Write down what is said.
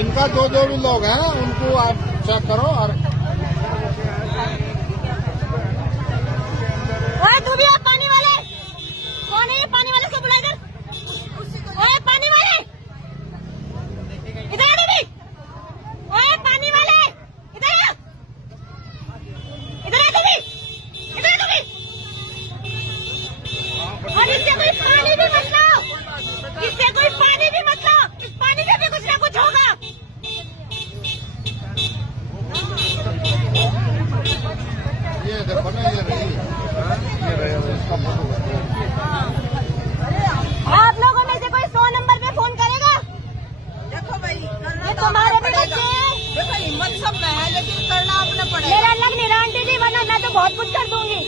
इनका जो भी लोग हैं उनको आप चेक करो। और तू भी आप पानी वाले कौन है? ये पानी वाले को बुला इधर। ओए पानी वाले इधर आ दीदी। ओए पानी वाले इधर आ। इधर आ दीदी, इधर आ दीदी। और इससे कोई पानी भी मत लो, इससे कोई पानी भी मत लो। इस पानी से भी कुछ ना कुछ होगा। ये देखो ना, ये रही इसका फोटो। आप लोगों में से कोई 100 नंबर पे फोन करेगा? देखो भाई, ये तुम्हारे भी बच्चे हैं। देखो हिम्मत सब में है, लेकिन करना अपने पड़ेगा। मेरा लग नहीं रहा आंटी जी, वरना मैं तो बहुत कुछ कर दूंगी।